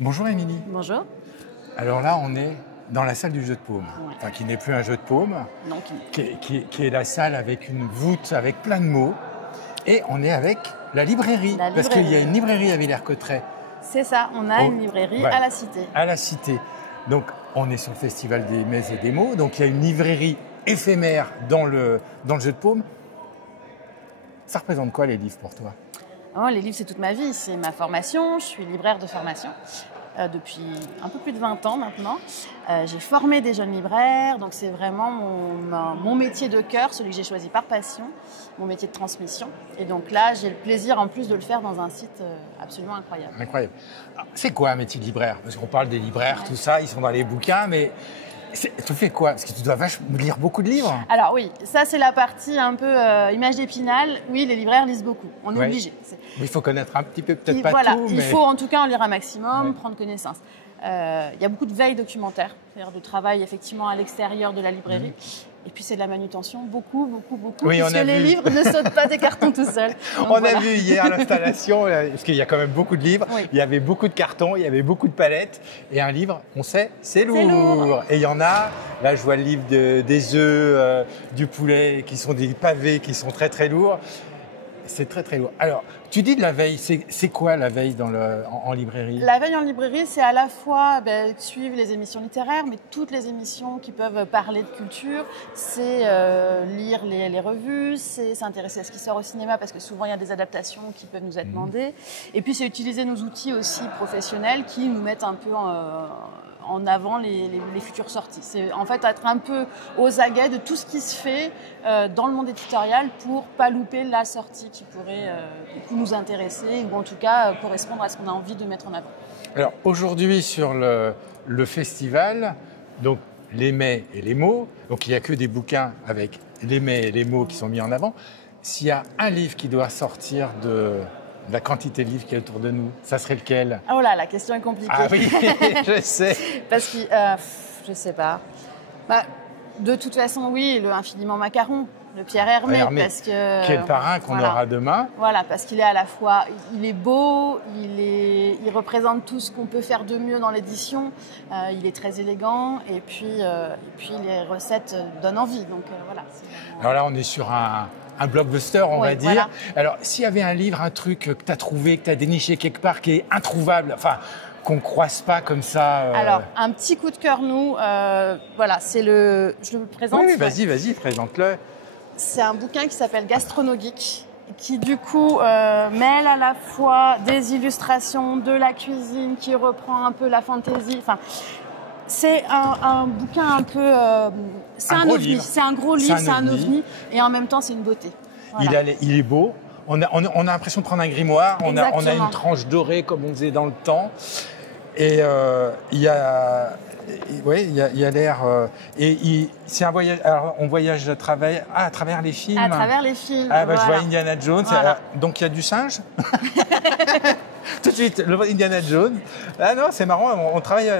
Bonjour Émilie. Bonjour. Alors là, on est dans la salle du jeu de paume, Ouais. enfin, qui n'est plus un jeu de paume, Non, qui est la salle avec une voûte avec plein de mots. Et on est avec la librairie, La parce qu'il y a librairie. une librairie à Villers-Cotterêts, c'est ça, on a Oh, une librairie ouais. à la Cité. à la Cité. Donc on est sur le Festival des Mets et des mots, donc il y a une librairie éphémère dans le jeu de paume. Ça représente quoi les livres pour toi? Oh, les livres, c'est toute ma vie, c'est ma formation. Je suis libraire de formation depuis un peu plus de 20 ans maintenant. J'ai formé des jeunes libraires, donc c'est vraiment mon métier de cœur, celui que j'ai choisi par passion, mon métier de transmission. Et donc là, j'ai le plaisir en plus de le faire dans un site absolument incroyable. Incroyable. Alors, c'est quoi un métier de libraire? Parce qu'on parle des libraires, tout ça, ils sont dans les bouquins, mais tu fais quoi? Parce que tu dois lire beaucoup de livres. Alors oui, ça c'est la partie un peu image d'Épinal. Oui, les libraires lisent beaucoup, on est Ouais. obligé. Mais il faut connaître un petit peu, peut-être pas Voilà, tout, il mais... faut en tout cas en lire un maximum, Ouais. prendre connaissance. Il y a beaucoup de veille documentaire, c'est-à-dire de travail effectivement à l'extérieur de la librairie. Et puis c'est de la manutention, beaucoup, Oui, on puisque a les vu. livres ne sautent pas des cartons tout seuls. Donc, On voilà. a vu hier l'installation, parce qu'il y a quand même beaucoup de livres, Oui. il y avait beaucoup de cartons, il y avait beaucoup de palettes, et un livre, on sait, c'est lourd. lourd. Et il y en a, là je vois le livre des œufs, du poulet, qui sont des pavés, qui sont très très lourds. C'est très très lourd. Alors, tu dis de la veille, c'est quoi la veille en librairie? La veille en librairie, c'est à la fois suivre les émissions littéraires, mais toutes les émissions qui peuvent parler de culture, c'est lire les revues, c'est s'intéresser à ce qui sort au cinéma, parce que souvent il y a des adaptations qui peuvent nous être demandées. Et puis c'est utiliser nos outils aussi professionnels qui nous mettent un peu en avant les futures sorties. C'est en fait être un peu aux aguets de tout ce qui se fait dans le monde éditorial pour pas louper la sortie qui pourrait nous intéresser ou en tout cas correspondre à ce qu'on a envie de mettre en avant. Alors, aujourd'hui sur le festival, donc les mets et les mots, donc il n'y a que des bouquins avec les mets et les mots qui sont mis en avant. S'il y a un livre qui doit sortir de la quantité de livres qui est autour de nous, ça serait lequel? Oh là, la question est compliquée. Ah oui, je sais. Parce que, je sais pas. De toute façon, oui, le Infiniment Macaron, le Pierre Hermé, parce que... Qui est le parrain qu'on aura demain. Voilà, parce qu'il est à la fois, il est beau, il représente tout ce qu'on peut faire de mieux dans l'édition, il est très élégant, et puis les recettes donnent envie, donc voilà. Alors là, on est sur un blockbuster, on Oui, va dire. voilà. Alors, s'il y avait un livre, un truc que tu as trouvé, que tu as déniché quelque part, qui est introuvable, enfin, qu'on ne croise pas comme ça. Alors, un petit coup de cœur, nous, voilà, c'est je le présente. Oui, vas-y, présente-le. C'est un bouquin qui s'appelle Gastronogeek, qui du coup mêle à la fois des illustrations, de la cuisine, qui reprend un peu la fantaisie. Enfin, c'est un bouquin un peu... c'est un ovni, c'est un gros livre, c'est un ovni, et en même temps c'est une beauté. Voilà. Il est beau. On a l'impression de prendre un grimoire. On a une tranche dorée comme on faisait dans le temps. Et il y a l'air. C'est un voyage. Alors, on voyage à travers les films. À travers les films. Ah, bah, voilà. je vois Indiana Jones. Voilà. Donc, il y a du singe. Tout de suite, le Indiana Jones. Ah non, c'est marrant. On travaille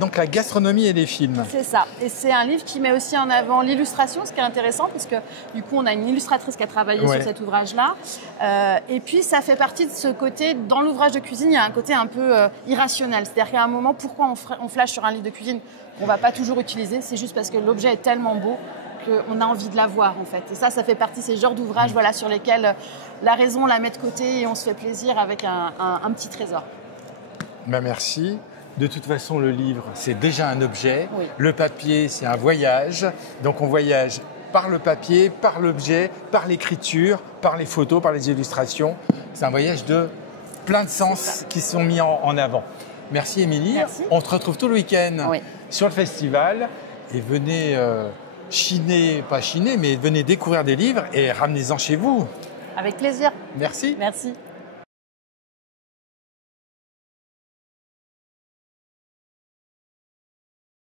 donc la gastronomie et les films. C'est ça. Et c'est un livre qui met aussi en avant l'illustration, ce qui est intéressant, parce que du coup, on a une illustratrice qui a travaillé sur cet ouvrage-là. Et puis, ça fait partie de ce côté, dans l'ouvrage de cuisine, il y a un côté un peu irrationnel. C'est-à-dire qu'à un moment, pourquoi on flash sur un livre de cuisine qu'on ne va pas toujours utiliser? C'est juste parce que l'objet est tellement beau qu'on a envie de la voir, en fait. Et ça fait partie de ces genres d'ouvrages sur lesquels la raison, on la met de côté et on se fait plaisir avec un petit trésor. Ben merci. De toute façon, le livre, c'est déjà un objet. Oui. Le papier, c'est un voyage. Donc, on voyage par le papier, par l'objet, par l'écriture, par les photos, par les illustrations. C'est un voyage de plein de sens qui sont mis en avant. Merci, Émilie. Merci. On se retrouve tout le week-end sur le festival. Et venez pas chiner, mais venez découvrir des livres et ramenez-en chez vous. Avec plaisir. Merci. Merci.